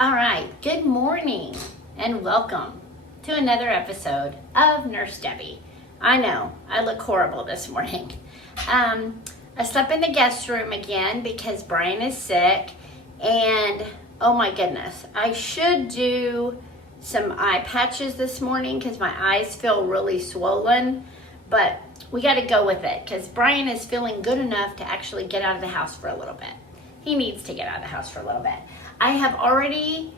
All right, good morning and welcome to another episode of Nurse Debbie. I know, I look horrible this morning. I slept in the guest room again because Brian is sick, and oh my goodness, I should do some eye patches this morning because my eyes feel really swollen, but we got to go with it because Brian is feeling good enough to actually get out of the house for a little bit. He needs to get out of the house for a little bit. I have already,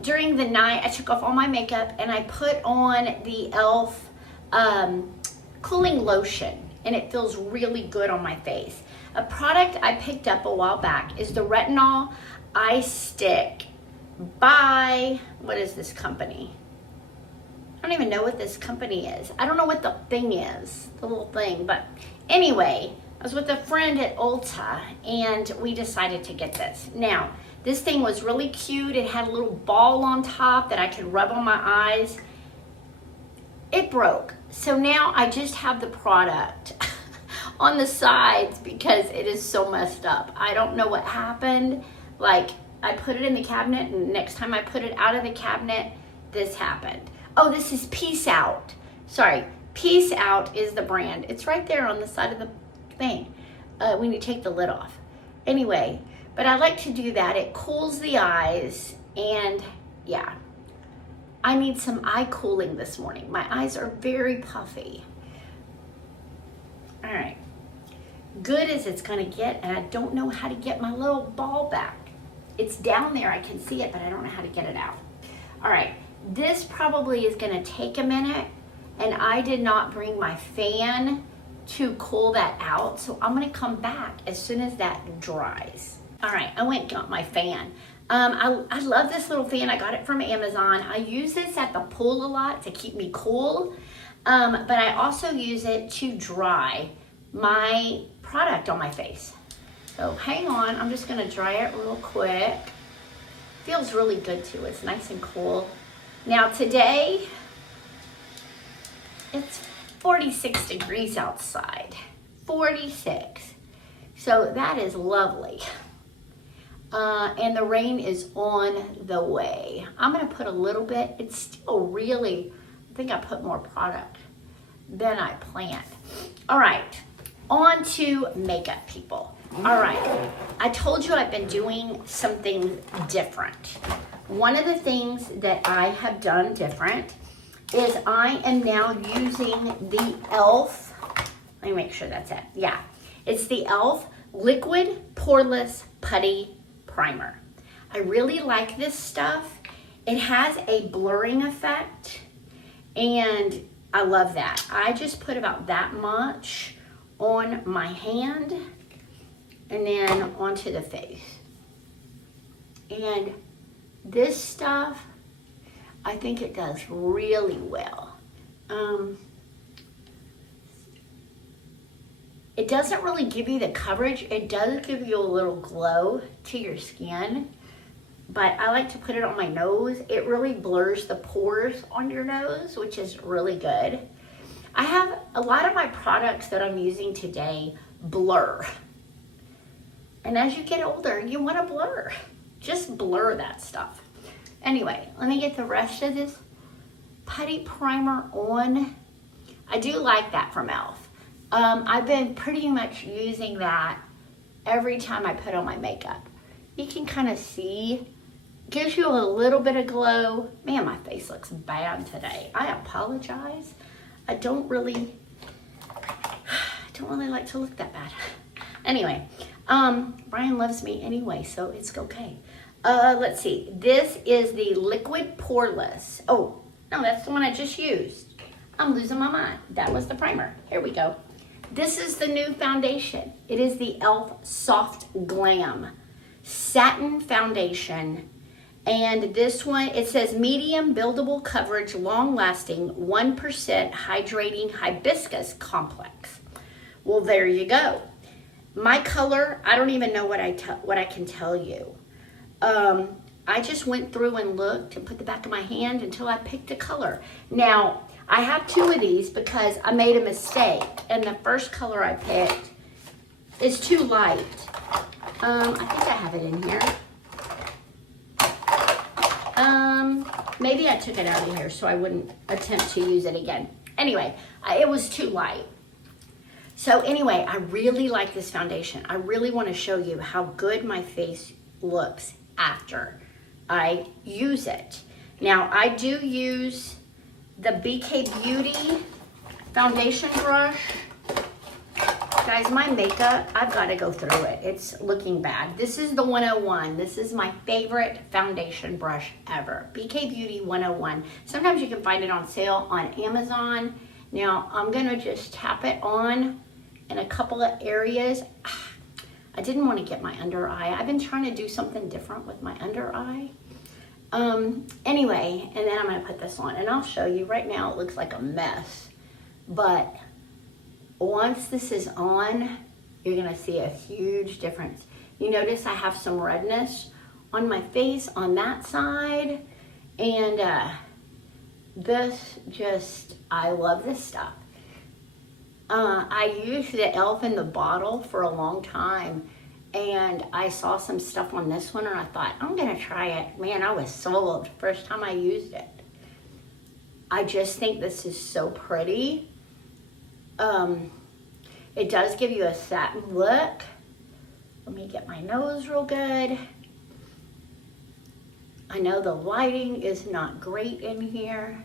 during the night, I took off all my makeup and I put on the e.l.f. Cooling Lotion, and it feels really good on my face. A product I picked up a while back is the Retinol Eye Stick by, what is this company? I don't even know what this company is. I don't know what the thing is, the little thing, but anyway, I was with a friend at Ulta and we decided to get this. Now, this thing was really cute. It had a little ball on top that I could rub on my eyes. It broke. So now I just have the product on the sides because it is so messed up. I don't know what happened. Like, I put it in the cabinet and next time I put it out of the cabinet, this happened. Oh, this is Peace Out. Sorry, Peace Out is the brand. It's right there on the side of the thing when you take the lid off. Anyway, but I like to do that. It cools the eyes, and yeah, I need some eye cooling this morning. My eyes are very puffy. All right, good as it's gonna get, and I don't know how to get my little ball back. It's down there, I can see it, but I don't know how to get it out. All right, this probably is gonna take a minute, and I did not bring my fan to cool that out, so I'm gonna come back as soon as that dries. All right, I went and got my fan. I love this little fan. I got it from Amazon. I use this at the pool a lot to keep me cool, but I also use it to dry my product on my face. So hang on, I'm just gonna dry it real quick. Feels really good too, it's nice and cool. Now today, it's 46 degrees outside, 46. So that is lovely. And the rain is on the way. I'm gonna put a little bit, it's still really, I think I put more product than I planned. All right, on to makeup, people. All right, I told you I've been doing something different. One of the things that I have done different is I am now using the e.l.f. Let me make sure that's it. Yeah, it's the e.l.f. Liquid Poreless Putty Primer. I really like this stuff. It has a blurring effect, and I love that. I just put about that much on my hand and then onto the face. And this stuff, I think it does really well. It doesn't really give you the coverage. It does give you a little glow to your skin, but I like to put it on my nose. It really blurs the pores on your nose, which is really good. I have a lot of my products that I'm using today blur. And as you get older, you want to blur. Just blur that stuff. Anyway, let me get the rest of this putty primer on. I do like that from e.l.f. I've been pretty much using that every time I put on my makeup. You can kind of see, gives you a little bit of glow. Man, my face looks bad today. I apologize. I don't really like to look that bad. Anyway, Brian loves me anyway, so it's okay. Let's see. This is the Liquid Poreless. Oh, no, that's the one I just used. I'm losing my mind. That was the primer. Here we go. This is the new foundation. It is the e.l.f. Soft Glam Satin Foundation. And this one, it says medium buildable coverage, long lasting, 1% hydrating hibiscus complex. Well, there you go. My color, I don't even know what I can tell you. I just went through and looked and put the back of my hand until I picked a color. Now, I have two of these because I made a mistake, and the first color I picked is too light. I think I have it in here. Maybe I took it out of here so I wouldn't attempt to use it again. Anyway, it was too light. So anyway, I really like this foundation. I really want to show you how good my face looks after I use it. Now, I do use the BK Beauty foundation brush. Guys, my makeup, I've got to go through it. It's looking bad. This is the 101. This is my favorite foundation brush ever. BK Beauty 101. Sometimes you can find it on sale on Amazon. Now, I'm going to just tap it on in a couple of areas. I didn't want to get my under eye. I've been trying to do something different with my under eye. Anyway, and then I'm going to put this on. And I'll show you. Right now, it looks like a mess. But once this is on, you're going to see a huge difference. You notice I have some redness on my face on that side. And this just, I love this stuff. I used the Elf in the bottle for a long time, and I saw some stuff on this one, and I thought, I'm gonna try it. Man, I was sold first time I used it. I just think this is so pretty. It does give you a satin look. Let me get my nose real good. I know the lighting is not great in here,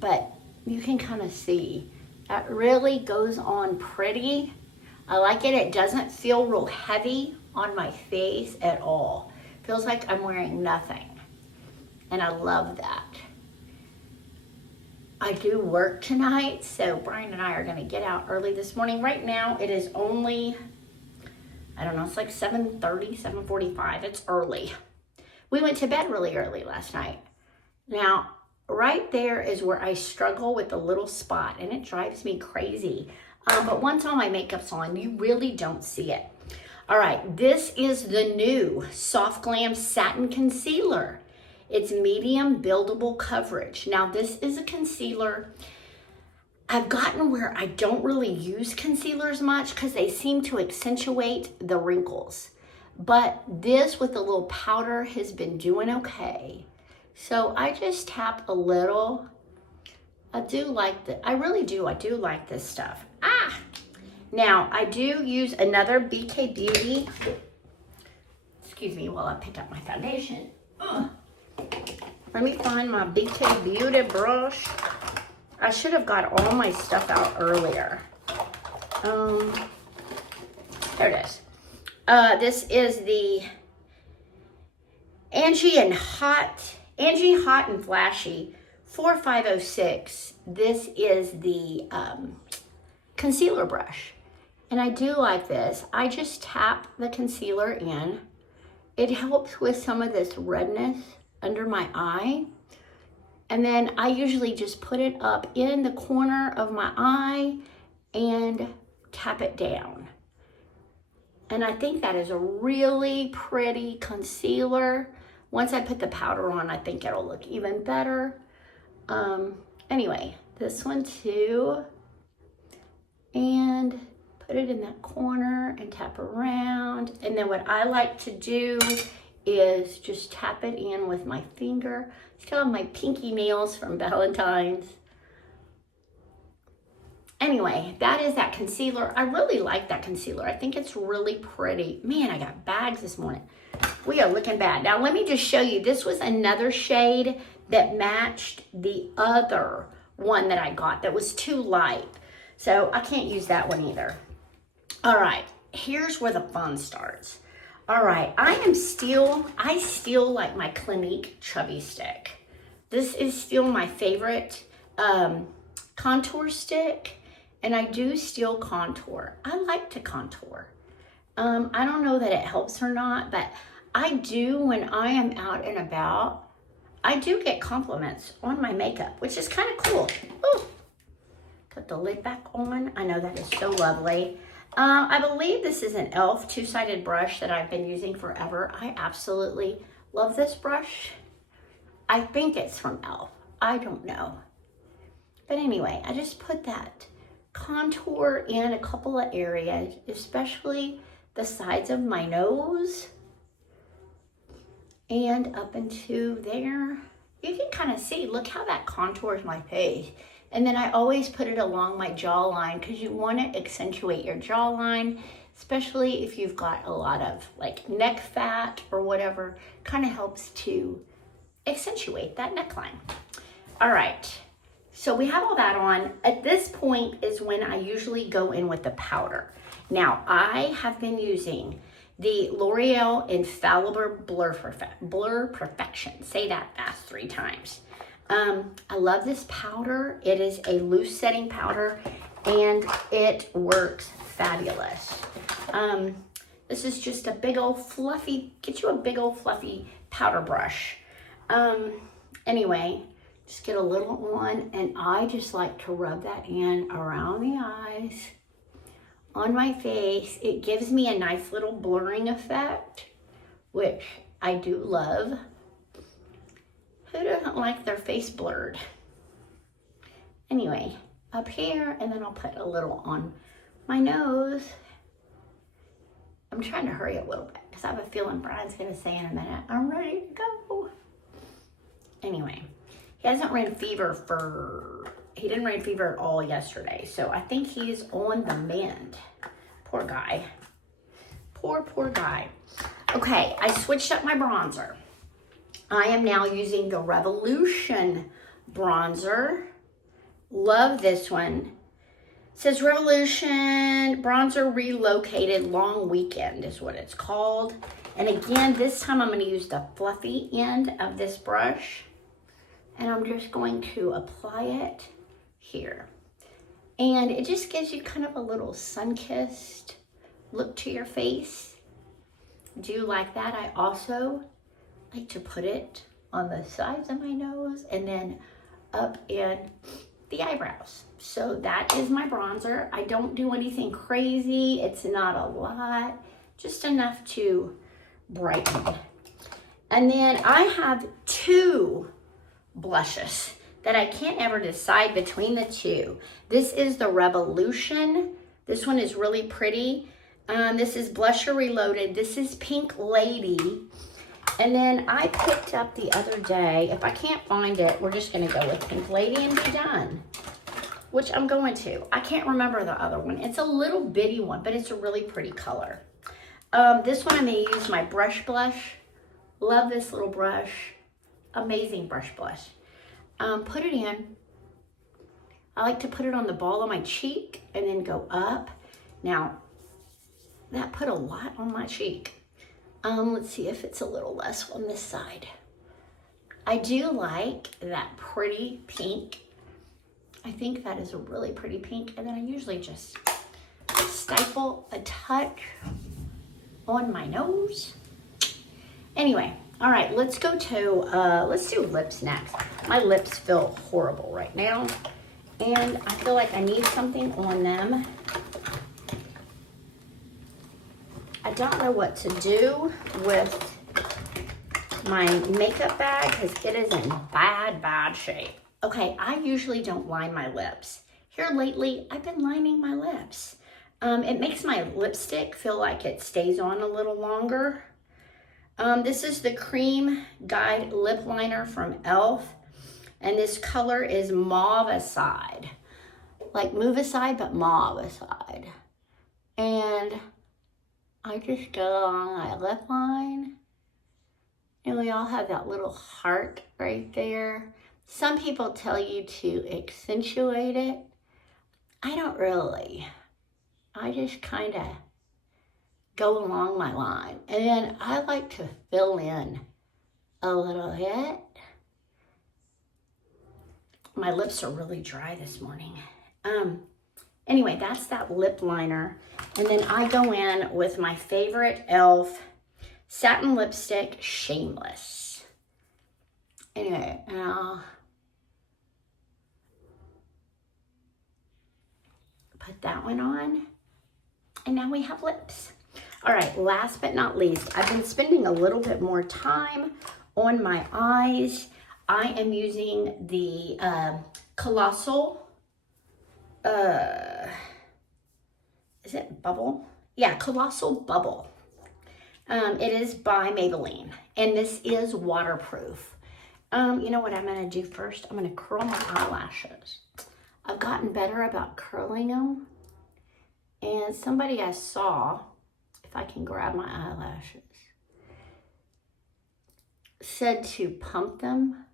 but you can kind of see. That really goes on pretty. I like it. It doesn't feel real heavy on my face at all. Feels like I'm wearing nothing. And I love that. I do work tonight, so Brian and I are gonna get out early this morning. Right now, it is only, I don't know, it's like 7:30, 7:45. It's early. We went to bed really early last night. Now, right there is where I struggle with the little spot, and it drives me crazy. But once all my makeup's on, you really don't see it. All right, this is the new Soft Glam Satin Concealer. It's medium buildable coverage. Now, this is a concealer. I've gotten where I don't really use concealers much because they seem to accentuate the wrinkles. But this with the little powder has been doing okay. So I just tap a little. I do like the, I really do. I do like this stuff. Now I do use another BK Beauty. Excuse me while I pick up my foundation. Let me find my BK Beauty brush. I should have got all my stuff out earlier. There it is. This is the Angie Hot and Flashy 4506. This is the concealer brush. And I do like this. I just tap the concealer in. It helps with some of this redness under my eye. And then I usually just put it up in the corner of my eye and tap it down. And I think that is a really pretty concealer. Once I put the powder on, I think it'll look even better. Anyway, this one too. And put it in that corner and tap around. And then what I like to do is just tap it in with my finger. Still have my pinky nails from Valentine's. Anyway, that is that concealer. I really like that concealer. I think it's really pretty. Man, I got bags this morning. We are looking bad. Now, let me just show you. This was another shade that matched the other one that I got that was too light. So I can't use that one either. All right, here's where the fun starts. All right, I still like my Clinique Chubby Stick. This is still my favorite contour stick, and I do still contour. I like to contour. I don't know that it helps or not, but I do when I am out and about. I do get compliments on my makeup, which is kind of cool. Ooh. Put the lid back on. I know that is so lovely. I believe this is an e.l.f. two-sided brush that I've been using forever. I absolutely love this brush. I think it's from e.l.f. I don't know. But anyway, I just put that contour in a couple of areas, especially the sides of my nose and up into there. you can kind of see, look how that contours my face. And then I always put it along my jawline because you want to accentuate your jawline, especially if you've got a lot of like neck fat or whatever. Kind of helps to accentuate that neckline. All right, so we have all that on. At this point is when I usually go in with the powder. Now, I have been using the L'Oreal Infallible Blur Perfection. Say that fast 3 times. I love this powder. It is a loose setting powder and it works fabulous. This is just a big old fluffy, get you a big old fluffy powder brush. Anyway, just get a little one, and I just like to rub that in around the eyes, on my face. It gives me a nice little blurring effect, which I do love. Who doesn't like their face blurred? Anyway, up here, and then I'll put a little on my nose. I'm trying to hurry a little bit because I have a feeling Brian's gonna say in a minute, I'm ready to go. Anyway, he didn't rain fever at all yesterday, so I think he's on the mend. Poor guy. Poor guy. Okay, I switched up my bronzer. I am now using the Revolution bronzer. Love this one. It says Revolution Bronzer Relocated Long Weekend is what it's called. And again, this time I'm going to use the fluffy end of this brush. And I'm just going to apply it here. And it just gives you kind of a little sun-kissed look to your face. Do you like that? I also like to put it on the sides of my nose and then up in the eyebrows. So that is my bronzer. I don't do anything crazy. It's not a lot, just enough to brighten. And then I have 2 blushes that I can't ever decide between the 2. This is the Revolution. This one is really pretty. This is Blusher Reloaded. This is Pink Lady. And then I picked up the other day, if I can't find it, we're just gonna go with Pink Lady and be done, which I'm going to. I can't remember the other one. It's a little bitty one, but it's a really pretty color. This one I'm gonna use my brush blush. Love this little brush. Amazing brush blush. Put it in. I like to put it on the ball of my cheek and then go up. Now, that put a lot on my cheek. Let's see if it's a little less on this side. I do like that pretty pink. I think that is a really pretty pink. And then I usually just stifle a touch on my nose. Anyway, all right, let's go to, let's do lips next. My lips feel horrible right now. And I feel like I need something on them. I don't know what to do with my makeup bag because it is in bad shape. Okay, I usually don't line my lips. Here lately, I've been lining my lips. It makes my lipstick feel like it stays on a little longer. This is the Cream Guide Lip Liner from e.l.f. And this color is Mauve-Aside. Like Move-Aside, but Mauve-Aside. And I just go along my lip line. And we all have that little heart right there. Some people tell you to accentuate it. I don't really. I just kind of go along my line. And then I like to fill in a little bit. My lips are really dry this morning. Anyway, that's that lip liner. And then I go in with my favorite e.l.f. satin lipstick, Shameless. Anyway, and I'll put that one on. And now we have lips. All right, last but not least, I've been spending a little bit more time on my eyes. I am using the Colossal, is it Bubble? Yeah, Colossal Bubble. It is by Maybelline, and this is waterproof. You know what I'm going to do first? I'm going to curl my eyelashes. I've gotten better about curling them. And somebody I saw, if I can grab my eyelashes, said to pump them.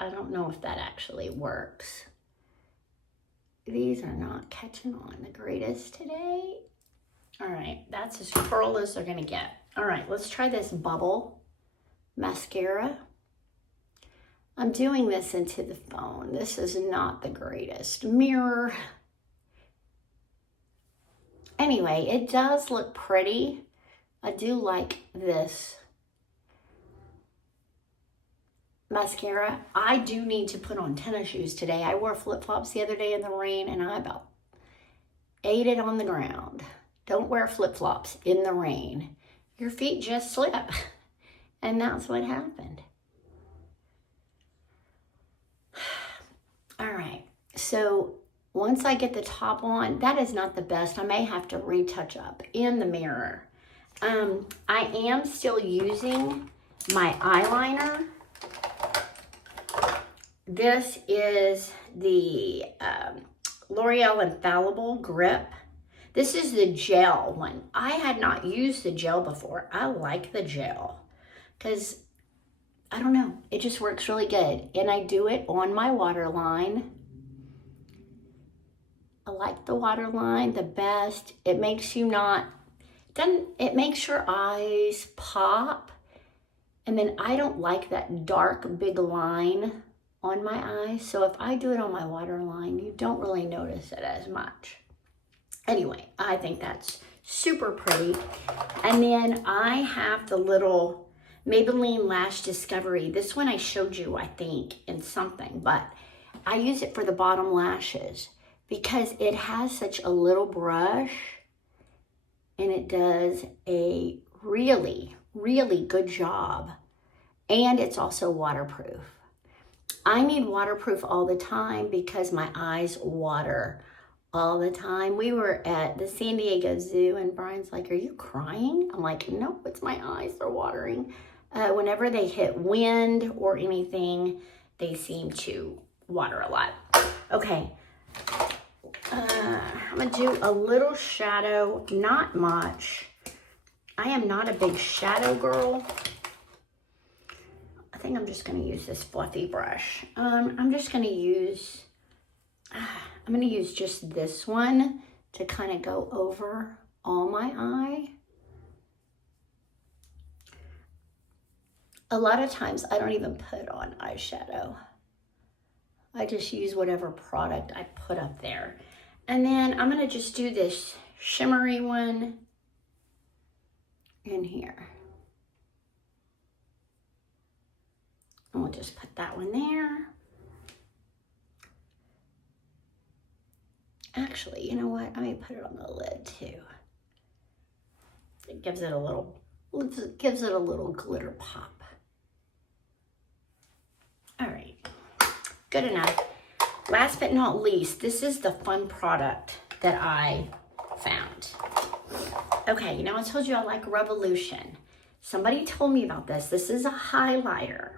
I don't know if that actually works. These are not catching on the greatest today. All right, that's as curl as they're gonna get. All right, let's try this Bubble mascara. I'm doing this into the phone. This is not the greatest mirror. Anyway, it does look pretty. I do like this mascara. I do need to put on tennis shoes today. I wore flip-flops the other day in the rain and I about ate it on the ground. Don't wear flip-flops in the rain. Your feet just slip. And that's what happened. All right, so once I get the top on, that is not the best. I may have to retouch up in the mirror. I am still using my eyeliner. This is the L'Oreal Infallible Grip. This is the gel one. I had not used the gel before. I like the gel because, I don't know, it just works really good. And I do it on my waterline. I like the waterline the best. It makes you not, it makes your eyes pop. And then I don't like that dark big line on my eyes. So if I do it on my waterline, you don't really notice it as much. Anyway, I think that's super pretty. And then I have the little Maybelline Lash Discovery. This one I showed you, I think, in something, but I use it for the bottom lashes because it has such a little brush and it does a really, really good job. And it's also waterproof. I need waterproof all the time because my eyes water all the time. We were at the San Diego Zoo and Brian's like, "Are you crying?" I'm like, "No, it's my eyes, they're watering." Whenever they hit wind or anything, they seem to water a lot. Okay, I'm gonna do a little shadow, not much. I am not a big shadow girl. I think I'm just gonna use this fluffy brush. I'm just gonna use, I'm gonna use just this one to kind of go over all my eye. A lot of times I don't even put on eyeshadow. I just use whatever product I put up there. And then I'm gonna just do this shimmery one in here. And we'll just put that one there. Actually, you know what? I may put it on the lid too. It gives it a little glitter pop. All right, good enough. Last but not least, this is the fun product that I found. Okay, you know, I told you I like Revolution. Somebody told me about this. This is a highlighter.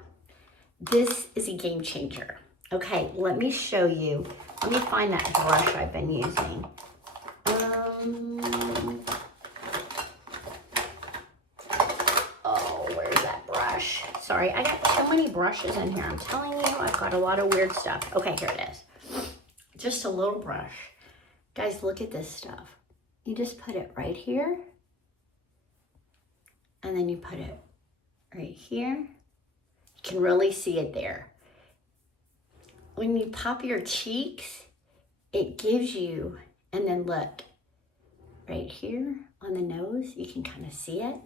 This is a game changer. Okay, let me show you. Let me find that brush I've been using. Oh, where's that brush? Sorry, I got so many brushes in here. I'm telling you, I've got a lot of weird stuff. Okay, here it is. Just a little brush. Guys, look at this stuff. You just put it right here. And then you put it right here. You can really see it there. When you pop your cheeks, it gives you, and then look, right here on the nose, you can kind of see it.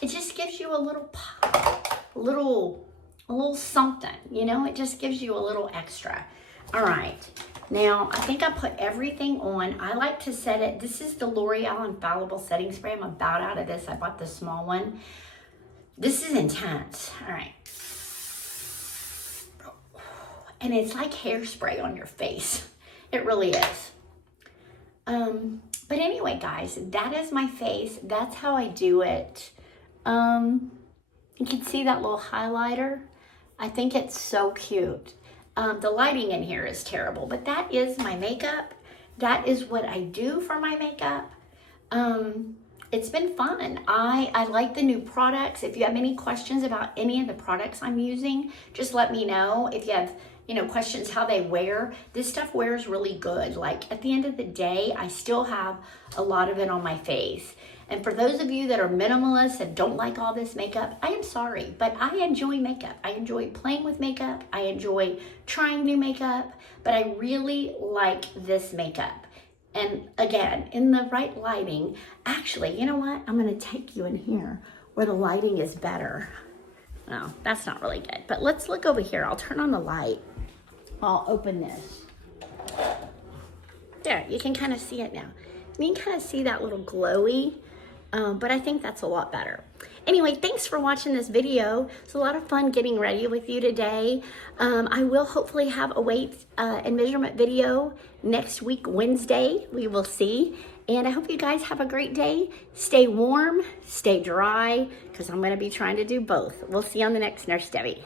It just gives you a little pop, a little something, you know? It just gives you a little extra. All right, now I think I put everything on. I like to set it, this is the L'Oreal Infallible Setting Spray. I'm about out of this. I bought the small one. This is intense. All right. And it's like hairspray on your face. It really is. But anyway, guys, that is my face. That's how I do it. You can see that little highlighter. I think it's so cute. The lighting in here is terrible, but that is my makeup. That is what I do for my makeup. It's been fun. I like the new products. If you have any questions about any of the products I'm using, just let me know. If you have, questions how they wear, this stuff wears really good. Like at the end of the day, I still have a lot of it on my face. And for those of you that are minimalists and don't like all this makeup, I am sorry, but I enjoy makeup. I enjoy playing with makeup. I enjoy trying new makeup, but I really like this makeup. And again, in the right lighting, actually, you know what? I'm gonna take you in here where the lighting is better. Oh, that's not really good, but let's look over here. I'll turn on the light. I'll open this. There, you can kind of see it now. You can kind of see that little glowy, but I think that's a lot better. Anyway, thanks for watching this video. It's a lot of fun getting ready with you today. I will hopefully have a weight and measurement video next week, Wednesday. We will see. And I hope you guys have a great day. Stay warm, stay dry, because I'm going to be trying to do both. We'll see you on the next Nurse Debbie.